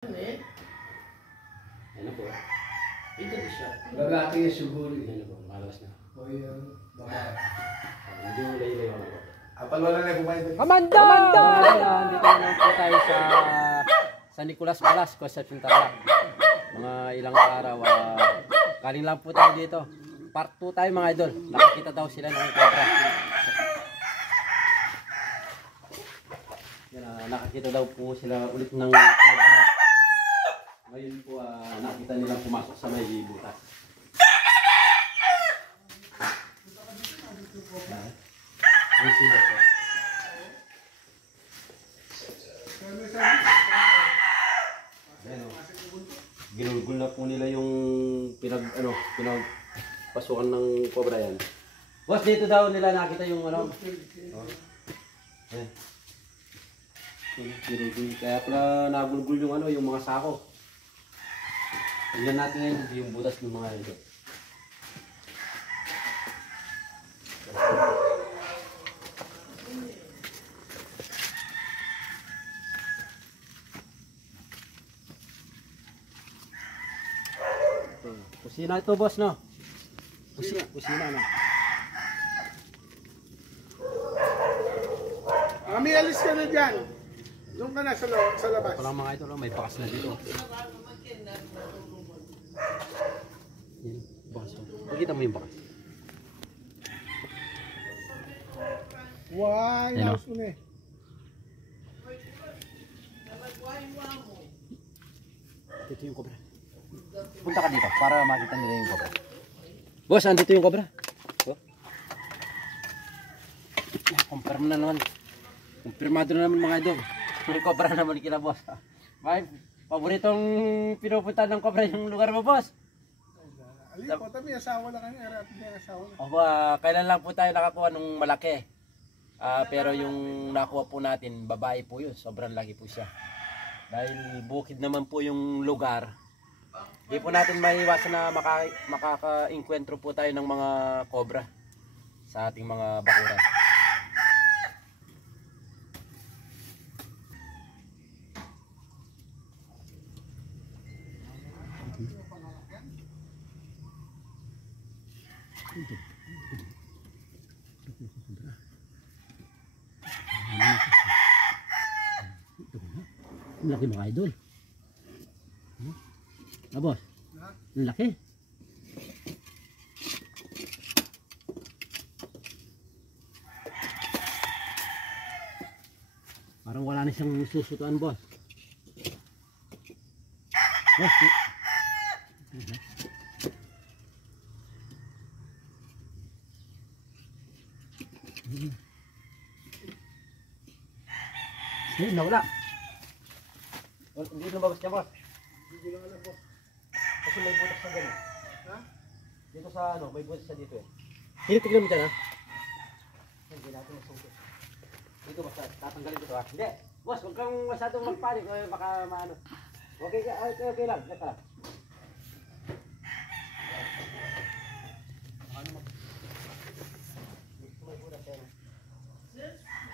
Ano po? Ito po siya. Lalaki yung siguro. Ano po? Malas na. O yan. Baka. Medyo layo-layo ako. Apal wala na kumain. Amanda! Dito na po tayo sa Nicolas Velasco sa Tarlac. Mga ilang araw. Kaling lang po tayo dito. Part 2 tayo mga idol. Nakakita daw sila ng cobra. Yan, nakakita daw po sila ulit ng cobra. Ngayon po nakita nilang pumasok sa may butas. Ay, sila po. Ginulgul na po nila yung pinagpasukan ng cobra yan. Boss, dito daw nila nakita yung ano. Ayan. Kaya pala nagulgul yung yung mga sako. Tingnan natin yung butas ng mga ito. Kusina ito, boss, no? Kusina, no? Mami, alis ka na dyan. Doon ka na sa labas. Palang mga ito, may bakas na dito. Yan, bakas. Pakita mo yung bakas. Why? Ayun, Naus mo na eh. Ito yung cobra. Punta ka dito para makita nila yung cobra. Boss, andito yung cobra. Oh. Confirm na naman. Confirmado na naman mga idol. May cobra naman kila boss. May paboritong pinupunta ng cobra yung lugar mo, boss. Alin po, tabi asawa lang kanya. Arapin niya asawa lang. Opo, kailan lang po tayo nakakuha nung malaki. Pero yung nakuha po natin, babae po yun. Sobrang laki po siya. Dahil bukid naman po yung lugar. Di po natin maiwasan na makaka-enkwentro po tayo ng mga cobra sa ating mga bakuran. Ang laki mga idol. Boss, ang laki. Parang wala na siyang susutuan, boss. Boss, nawala. Hindi lumabas niya, boss. Hindi lang alam po. Kasi may butas na gano'n. Ha? Dito sa may butas na dito eh. Tinitignan mo dyan, ha? Hindi natin masungkit. Dito basta, tatanggalin dito, ha? Hindi! Boss, huwag kang masyadong magpanik. Baka maano. Okay lang. Dito lang.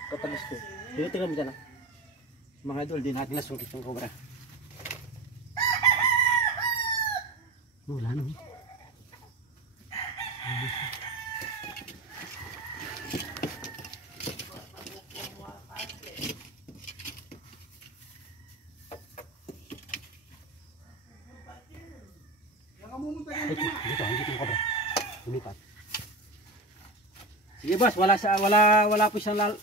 Kapagis ko. Tinitignan mo dyan, ha? Mga idol, di natin nasungkit yung cobra. Wala naman. Dito yung cobra. Lumipat. Sige boss, wala po siyang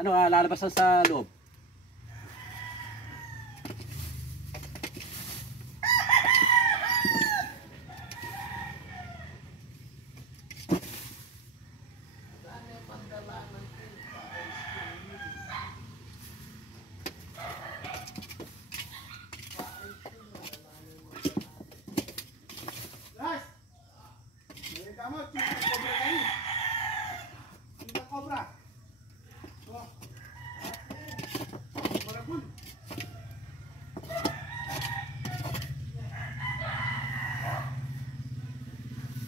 lalabasan sa loob. Cobra.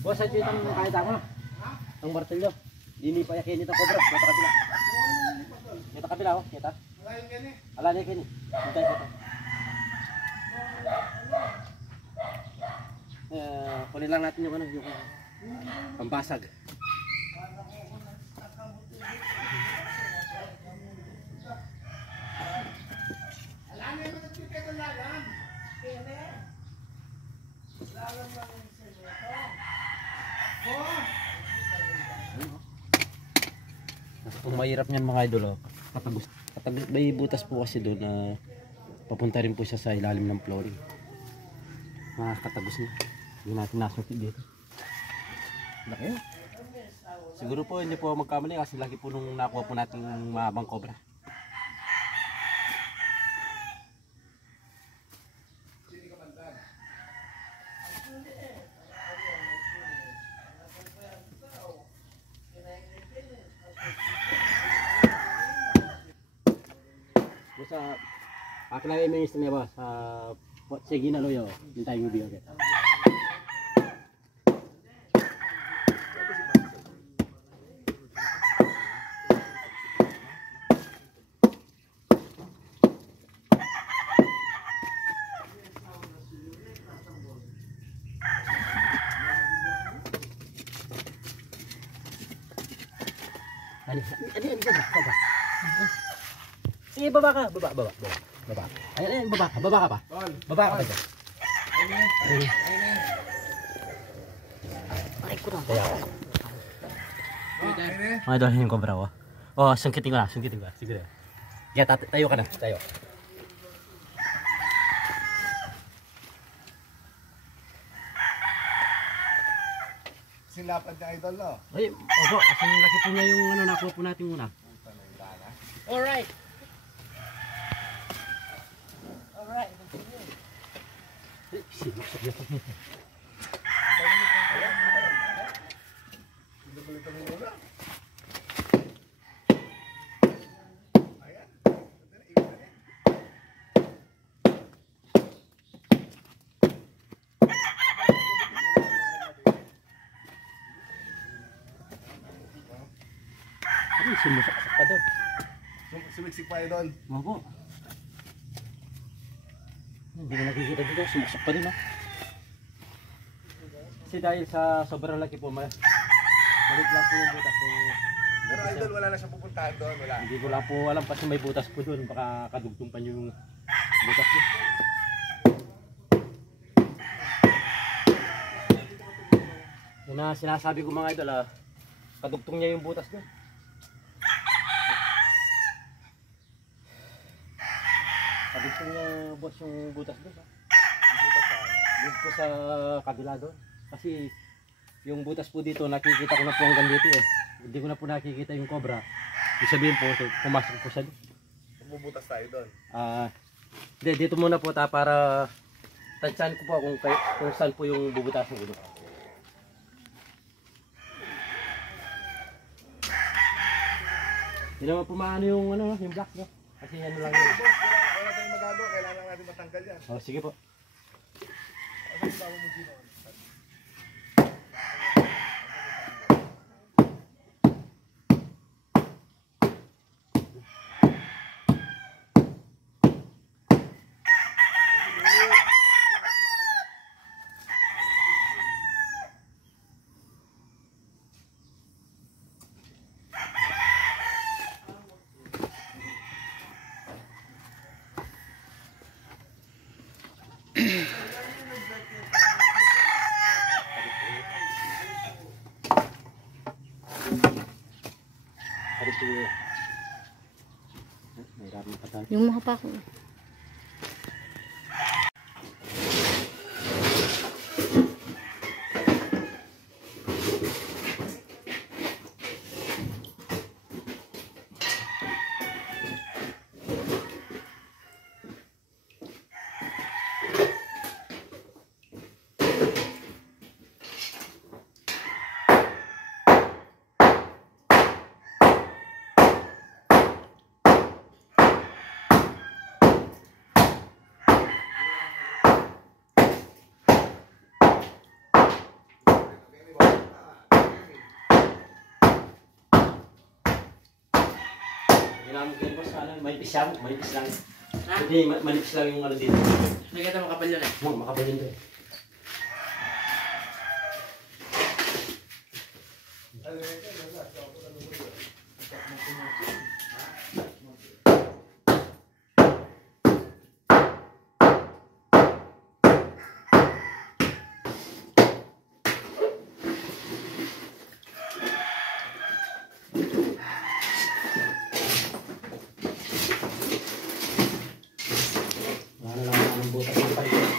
Boss, sa dito ang kahit ako. Ang martilyo. Hindi pa yakin ito cobra. Kita kabila. Kita kabila, oh. Kita. Ala niya kini. Hintay ko to. kunin lang natin yung ano, yung pambasag. Kung mahirap niyan mga idol, oh, katagos, may butas po kasi doon na papunta rin po siya sa ilalim ng flooring. Mga katagos niya. Hindi natin nasukit dito. Laki. Siguro po hindi po magkamali kasi laki po nung nakuha po natin mahabang cobra. Sa aklay may istorya ba sa sige na loyo yung tayo biyo okay. Ano baba. Sige, baba ka. Baba. Ayan, baba ka pa. Baba ka pa dyan. Ay, kurang. Kaya ako. Mga idol, yung cobra ko. Oh, sungkitin ko na. Siguro. Yeah, tayo ka na. Tayo. Sinapad na idol, no? Ay, opo. Kasi laki po niya yung ano, nakuha po natin muna. Alright. Ay, sumusak pa doon. Sumiksik pa idol. Opo. Hindi ko nakikita dito, sumusok pa rin ha. Kasi dahil sa sobrang laki po, malit lang po yung butas. Pero idol, wala na siya pupuntahan doon, wala. Hindi ko lang po alam kasi may butas po doon, baka kadugtong pa yung butas doon. Yun na sinasabi ko mga idol ha, kadugtong niya yung butas doon. Kadugtong niya boss yung butas doon ha. Doon po sa kabila doon. Kasi yung butas po dito nakikita ko na po hanggang dito eh. Hindi ko na po nakikita yung cobra. Ibig sabihin po, pumasok po siya doon. Magbubutas tayo doon. Hindi, dito muna po para tansyahan ko po kung saan po yung bubutasin ko doon. Hindi naman po maano yung black no? Kasi ano lang yun. Wala tayong magagawa, kailangan natin matanggal yan. Oh, sige po. Yung mga pa ko. Manipis lang. Hindi, manipis lang yung ano dito. Nakita makapal yan eh. Makapal yun doon. Wala na lang ng butas ng pipe.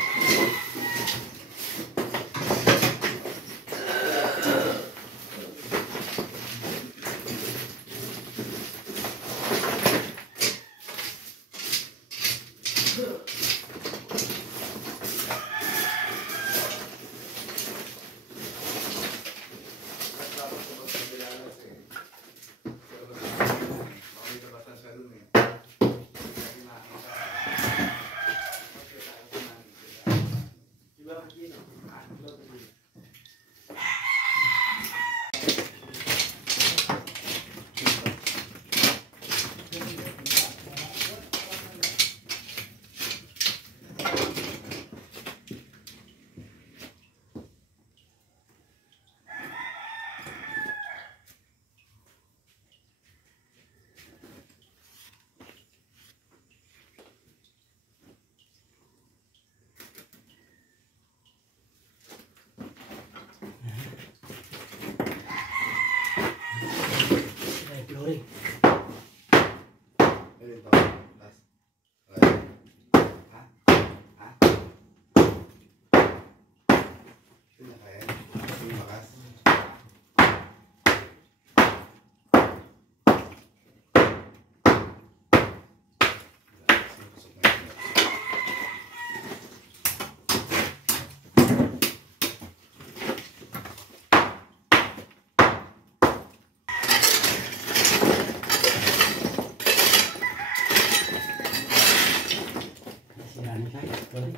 Ay, Glory. Nasira na tayo, Glory.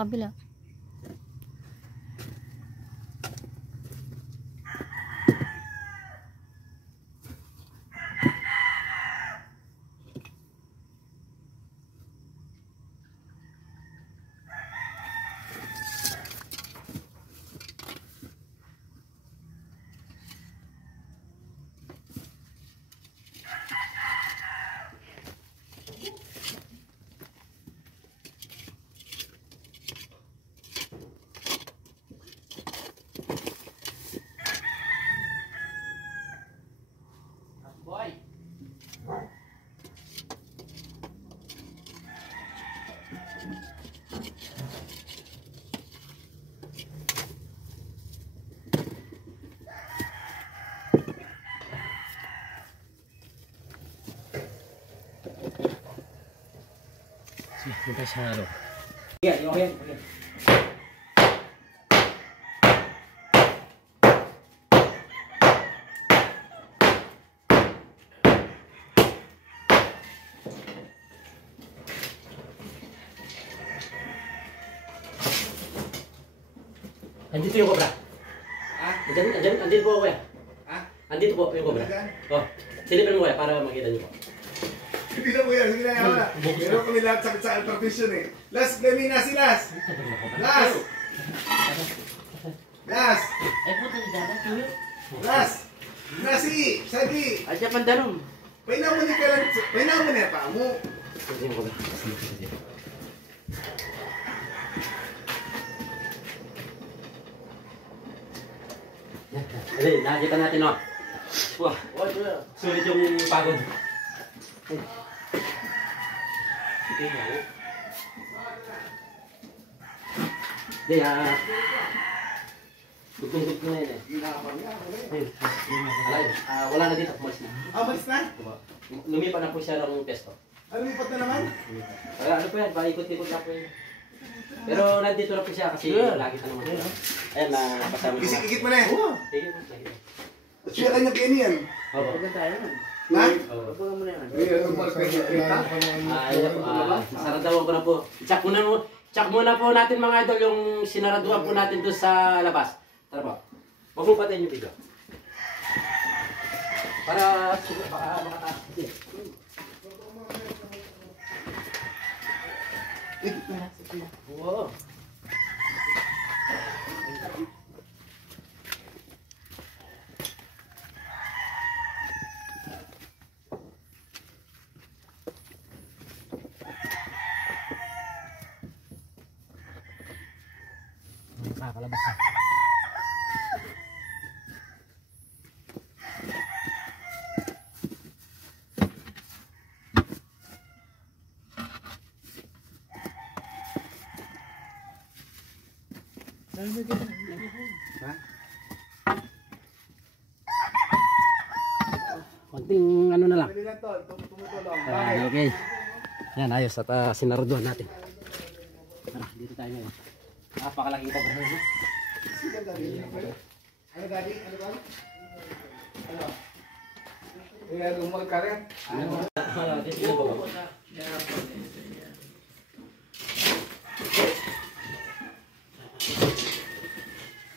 sa kabila. Boy! Punta sa halo. Okay, okay, okay. Andito yung cobra. Ha? Andito po kuya. Ha? Andito po yung cobra. Saan? Oh, silipin mo kuya para makita niyo po. Hindi na kuya, sige na yan. Meron kami lahat sakit sa ultravision eh. Las, gami na si Las! Las! Las! Ay po, talaga tuyo. Las! Nasi! Sagi! Ay, siya pandarom. Painaw mo ni Kalan, painaw mo na pa mo. Andito yung cobra. Ayun, nakikita natin oh. Wah, sulit yung pagod. Hindi, dugtong-dugtong na yun eh. Ayun, alive. Wala na dito, umalis na. Ah, malis na? Lumipat na po siya ng pesto. Ano yung na naman? Kaya ano po yan, paikot-ikot na po yun. Pero nandito na po siya kasi lagi ka naman. Ayan, napasama ko. Isikikit mo na yan. Sige po, sige. At siya kanya kaya niyan. Opo. Huwag tayo man. Na? Oo. Huwag mo na yan. Ayun, umalis ka niya. Ayun po, saradawan ko na po. Check muna po natin mga idol yung sinaraduan po natin doon sa labas. Tara po. Huwag mo patayin yung video. Para makataas kasi. Wow. Nakakalabas na. Konting ano na lang. Pwede lang to, tumutulong. Okay. Yan, ayos at sinaraduan natin. Tara, dito tayo ngayon. Napakalaki ito. Sige, daddy. Ano, daddy? Ano ba? Ano? Eh, lumal ka rin? Dito po.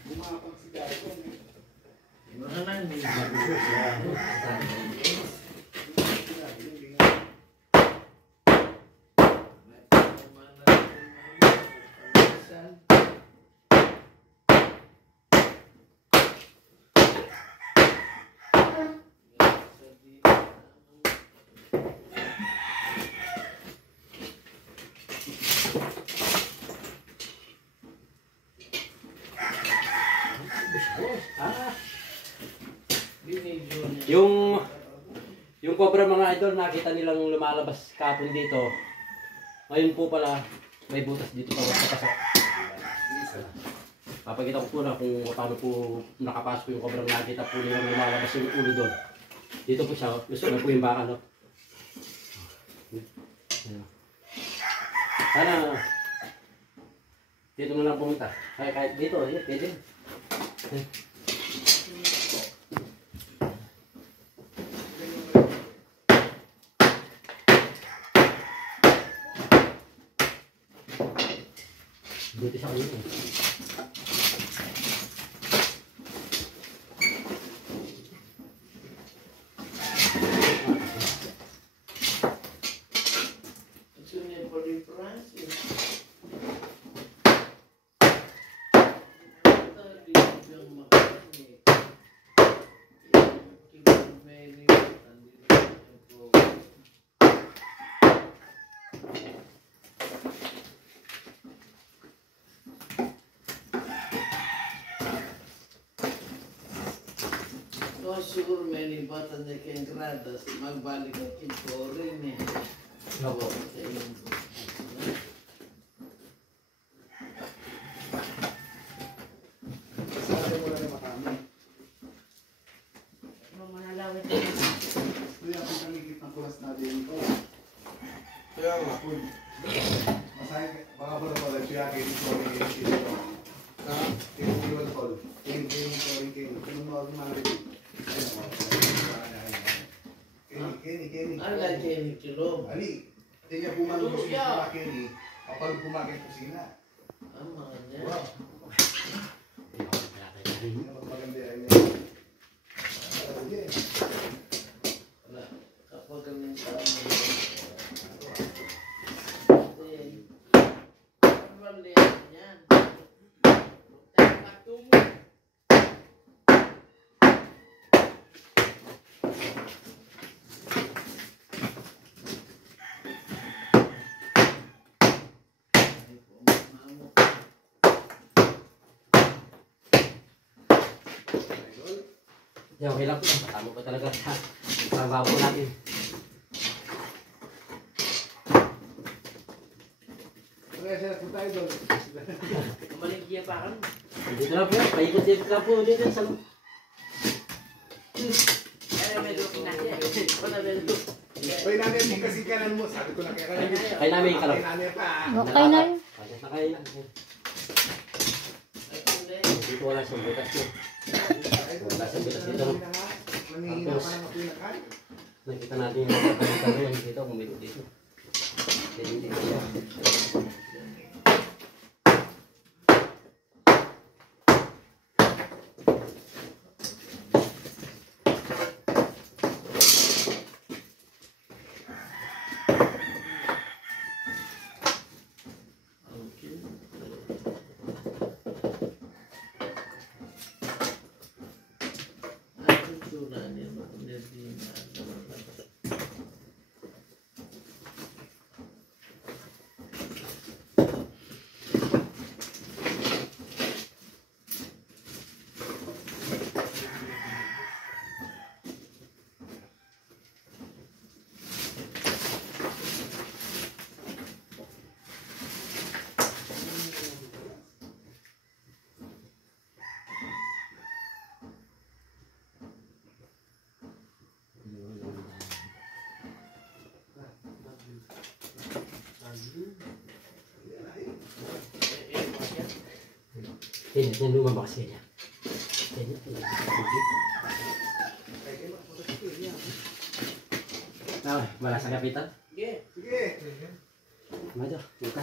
Bumapang si daddy. Yung cobra mga idol, nakita nilang lumalabas kapon dito. Ngayon po pala, may butas dito pa sa pasok. Papakita ko po na kung paano po nakapasok yung cobra. Nakita po nilang lumalabas yung ulo doon. Dito po siya, gusto na po yung baka, no? Sana, dito na lang pumunta. Kahit dito, pwede. Buti sa kanila eh. No sure many button they can grab us. Magbalik ang kintoring eh. Opo. Sabi mo lang yung makami. Kuya, kung kamigit ng kulas natin ito. Kaya nga, kung masaya, baka po na pala siya, kayo dito, kayo dito. Sa, kayo dito, tol. Kayo dito, kung mga rin. Kenny. Ala Kenny Kilom. Ali, tinya pumalong po siya Kenny. Kapag pumakit po sila. Ang mga niya. Wow. Hindi naman maganda yan. Wala. Kapag ganun sa amin. Ano yan? Patungo. Yeah, okay lang po. Tama pa talaga sa trabaho natin. Kaya siya po tayo doon. Maligya pa kami. Dito lang po. Paikot-ikot lang po dito sa loob. Kaya may looking natin. Wala may look. Pwede namin kasi kanan mo. Sabi ko na kaya kanan. Kaya namin yung kalap. Kaya namin pa. Okay na yun. Pagkat na kayo lang. Dito wala siyang butas mo. Wala siyang butas dito. Nanihina pa naman pinakal. Nakita natin yung pagkakaroon dito. Kumikot dito. Hindi siya. Yan lumabas niya. Wala sa kapitan? Sige. Sige. Mado, buka.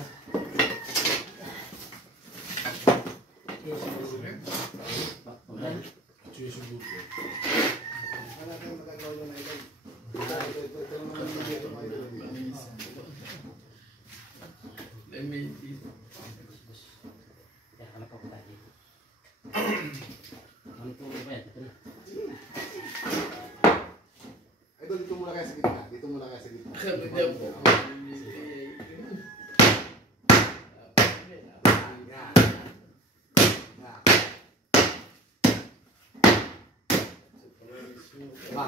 Wala kayong magagawa yung idol. Ito naman yung video ng idol. Kaya ka na pa punta dito. Ano po ba yan? Ito na. Idol, dito muna kayo sa gitna. Dito muna kayo sa gitna. Kami niya po.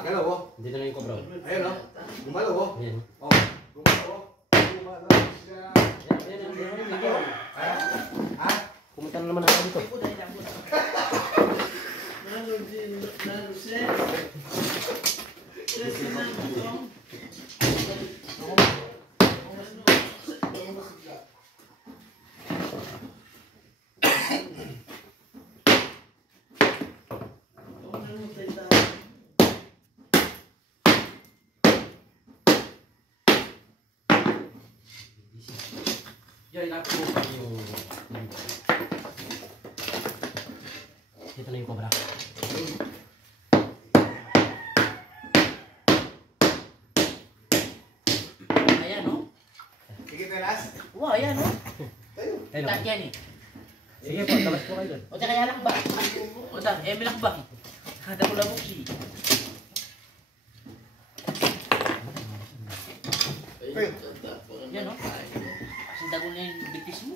Galaw oh. Dito na yung kobra. Ayun oh. Gumalaw oh. Ayan. Oh. Gumalaw oh. Gumalaw siya. Ha? Pumunta na naman ako dito. Nalo din. Nalo siya. Siya sinang Diyan, ilapit mo pa yung... Ito na yung cobra. Ayan, no? Sige, telas. Wow, ayan, no? Tayo. Ayun. Tak yan, eh. Sige po, labas po kayo doon. O, kaya lang ba? O, tak, lang ba? Hada ko lang mo si. Tayo. Yan, no? Kasi dago na yung bigtis mo.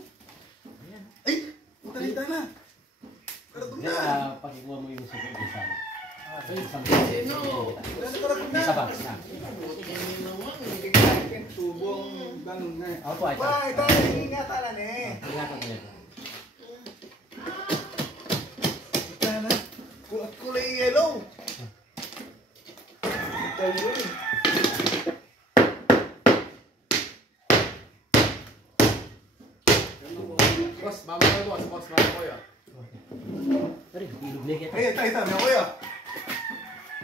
Ayan. Ay! Putalita na. Karatong na. Kaya, pagkuha mo yung sagot ng sana. Sino? Wala na karatong na. Isa ba? Isa. Ganyan naman. Tubong ganun na. Ako po, ay. Why? Tayo, ingatan na eh. Ingatan ko yan. Kita na. Kulay yellow. Ito yun. Boss, mama ko boss. Boss, mama ko yun. Pero, ilog na kita. Ay, tayo, tayo. Kuya.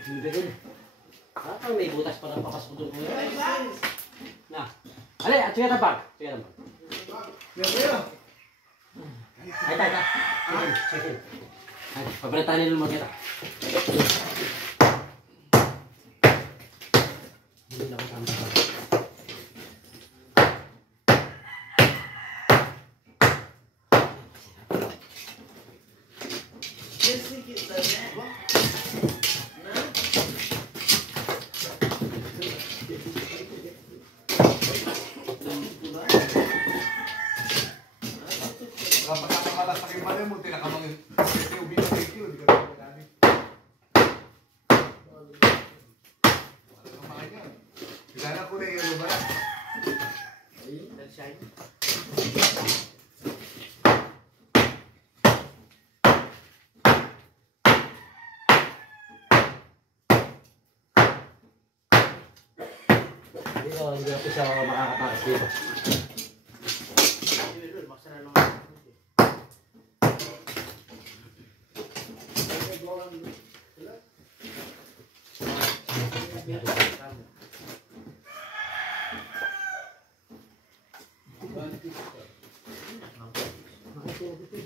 Ilog na kita. Parang may butas pa ng papasok doon. Na. Ale, at sige tabag. Sige tabag. Kuya. Ay, tayo, tayo. Sige, sige. Ay, pabalitanin naman kita. Hindi na ako tama. Kasi kita na. Na? Kapag nakamalas sa kayo mali mo, tinakamangin. Ito yung BBQ, hindi ka rin magani. Wala kang mga yan. Kailangan ko na yung yellow ba? Ayun, nag-shine. Hindi ako siya makakatakas dito.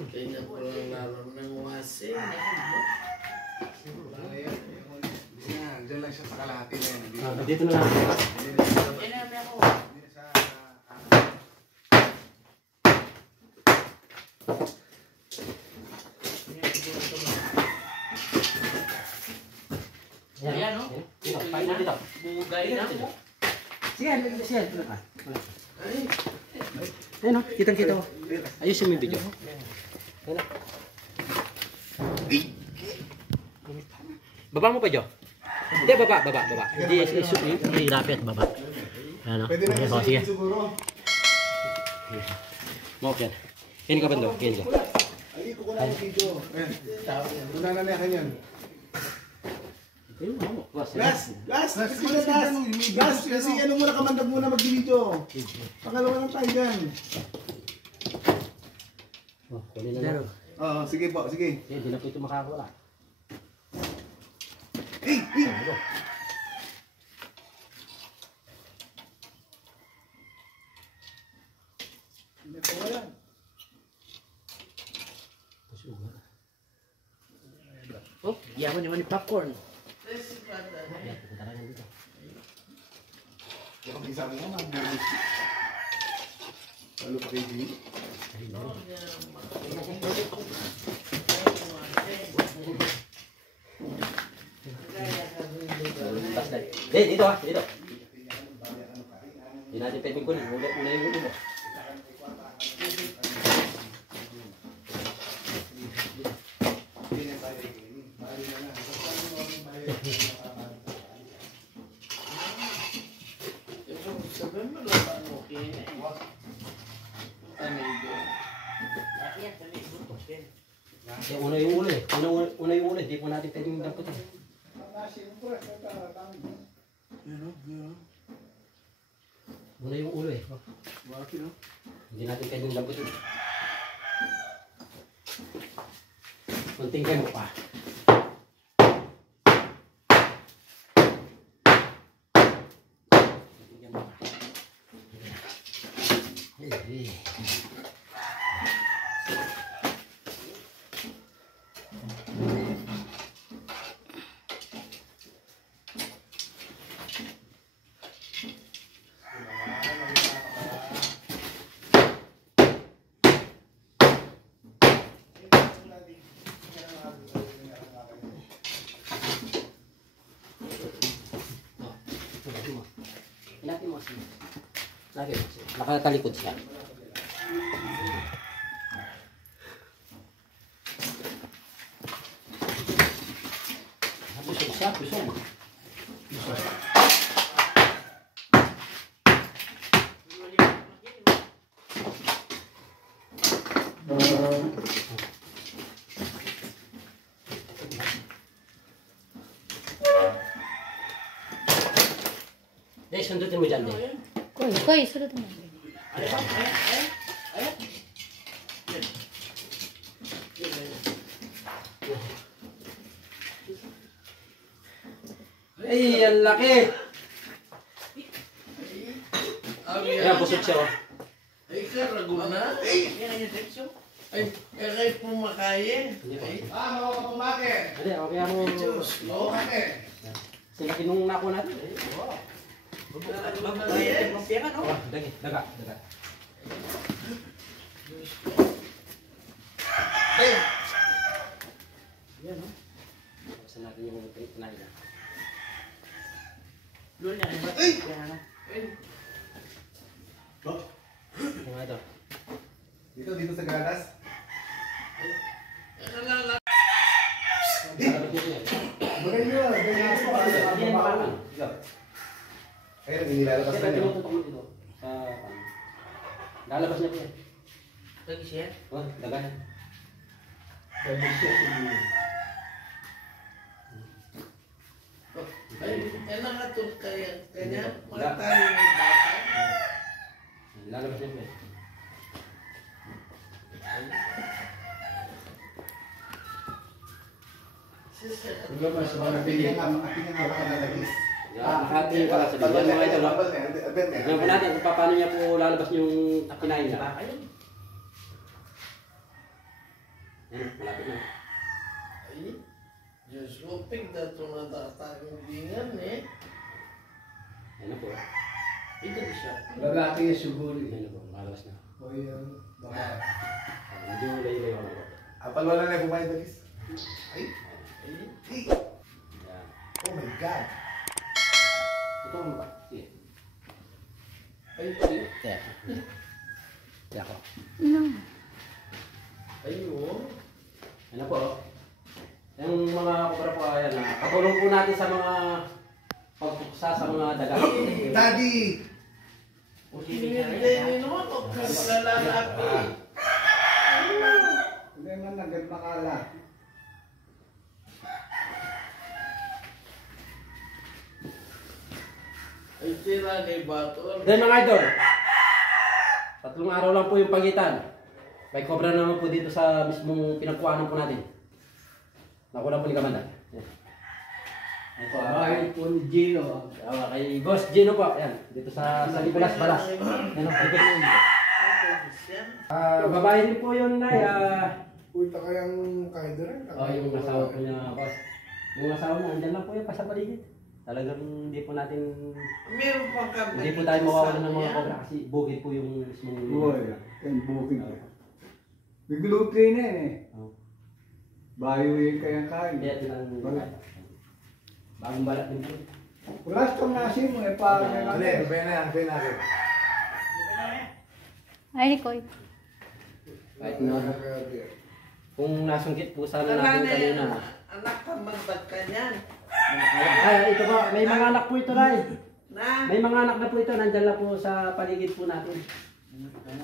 Tingnan ko lang laro ng wasin. Yan, dyan lang siya sa kalahati na yan. Hindi Dito na lang. Yan na, may ako. hindi sa... Ayan, no? Dito, pain na dito. Bugay na mo. Sige, sige. Ayun o, kitang-kita ko. Ayusin mo yung video. Ayun o. Baba mo pa, Jo. Hindi, baba. Hindi, ilapit, baba. Ayan o. Pwede na Okay, kasi sige. siguro. Mawag yan. Yan ka, Bando. Yan ka. Ay, ko na ang video. Ayan. Una na na kanyan. Ayun, mawag. Last, kasi ano muna kamandag muna mag-video. Pangalawa lang tayo dyan. Oh, kunin na lang. Oo, sige po, sige. Hindi na po ito makakawala. Hey! Sabi ko. Hindi po wala. Oh, yaman naman yung popcorn. Ayan, pupunta na yan dito. Yung isa mo naman. Lalo pa kay Jimmy. Dito ha, dito. Hindi natin pwedeng kunin. Una yung ulo mo. Sabihin mo lang paano okay na eh. Ano yun? Una yung ulo eh. Una yung ulo eh. Di po natin pwedeng dampot eh. Una yung ulo eh. Hindi natin pwedeng dampot eh. Kunting kayo mo pa. Kunting kayo mo pa. Lagi. Nakatalikod siya. Busog siya, busog. Deh, sundutin mo dyan, Deh. Koy, sunod mo. Ay, ang laki! Ayan, busog siya, oh. Ay, karago na. Ay, kay pumakain. Mga kapumake. Hindi, okay mo. Kapumake. Silaki nung nako natin. Pera, no? Oh, dagi, daga. Yan, no? Basta natin yung kinain na. Doon na, ba? Pera na. Yung ito. Dito sa galas. Sarap dito yan. Bagay nyo. Yan, makanan. Ikaw. Ayun, inilalabas Kasi na nyo. tinututok mo dito. Sa pan. Lalabas niya po yan. Lagi siya. Oh, daga yan. Ay, nangatul kaya kanya mga tayo ng bata. Lalabas niya po yan. Lumabas sa mga bigyan nga baka nalagis. Hati pa sa bigyan mga ito. Tignan po natin kung paano niya po lalabas yung kinain niya. Yan, malapit na. Ay, Diyos ko, pigda ito na tatayong bingan eh. Yan na po. Ito di siya. Lalaki yung siguro. Yan na po, makalabas na. O yan, baka. Medyo layo-layo ako na po. Apal wala na yung kumain bagis. Ay, Yan. oh my God. Ito mo ba? Sige. Ay, Kaya. Kaya ako. ayun. Yan na po. Yung mga kubra po, ayan na. Katulong po natin sa mga pagpuksa sa mga daga. Daddy! Hindi naman, o lalaki. Hindi man nagagmakala. Ay, tira ni Bator. Then mga idol, 3 araw lang po yung pagitan. May cobra naman po dito sa mismong pinagkuhanan po natin. Nakuha po ni Kamanda. Yan. Ito, Bahay po ni Gino. kay Boss Gino po. Yan, dito sa Libulas Balas. Yan ang pagkit mo. Babae din po yun na. Punta kayang kain doon. Yung asawa po niya, boss. Yung asawa na, andyan lang po yung pasapaligid. Talagang hindi po natin, Meron pa kami. hindi po tayo mawawalan ng mga cobra kasi bukid po yung mismong Uy, yung booking. Biglutin na yan eh. Oh. Bayuin kayang kain. Kaya tinang bagong balat din po. Wala siyang nasi mo eh, parang Ano yan? Pwede na yan. Pwede natin. Ay, Koy. Kahit na, kung nasungkit po sana natin kanina. Anak ka magdag ka niyan. Ay, ito po, may mga anak po ito, Ray. Na, May mga anak na po ito, nandyan lang po sa paligid po natin.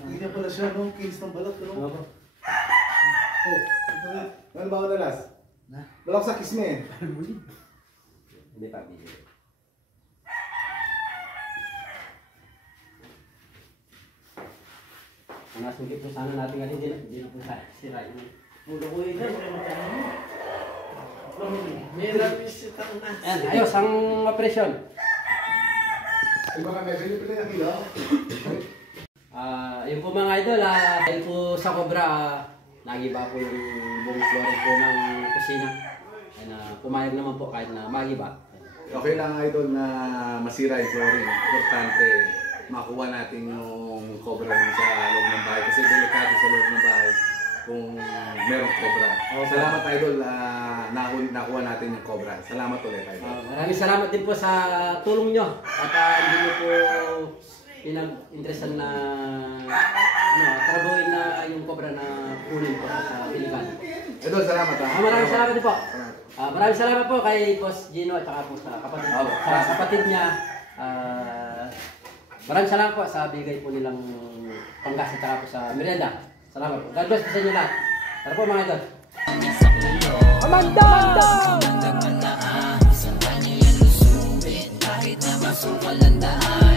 Hindi pala siya, no? Kinis ng balat, no? Ano po? Oh, ito na. Ano ba ako nalas? Balak sa kisme. Hindi pa, video. Kung nasungkit po sana natin kanina, hindi na po si Ray. Ulo ko ito. may nabisitang na. Ayan, ayos ang operasyon. Ay, baka may pili yung kilo. Yun po mga idol, dahil po sa Cobra, nagiba po yung buong flooring po ng kusina. Pumayag naman po kahit na magiba. Okay lang, idol, na masira yung flooring. Importante, makuha natin yung cobra rin sa loob ng bahay. Kasi delikado sa loob ng bahay. kung merong cobra. Salamat Idol, nakuha natin yung cobra. Salamat ulit Idol. Maraming salamat din po sa tulong nyo at hindi nyo po pinag-interesan na trabuhin na yung cobra na kunin po sa Pilipan. Idol, salamat ha. Maraming salamat din po. Maraming salamat po kay Boss Gino at saka po sa kapatid niya. Maraming salamat po sa bigay po nilang panggas at saka po sa merienda. Salamat po. God bless po sa inyo lahat. Tara po mga idol. Amanda! Kahit na masukalandaan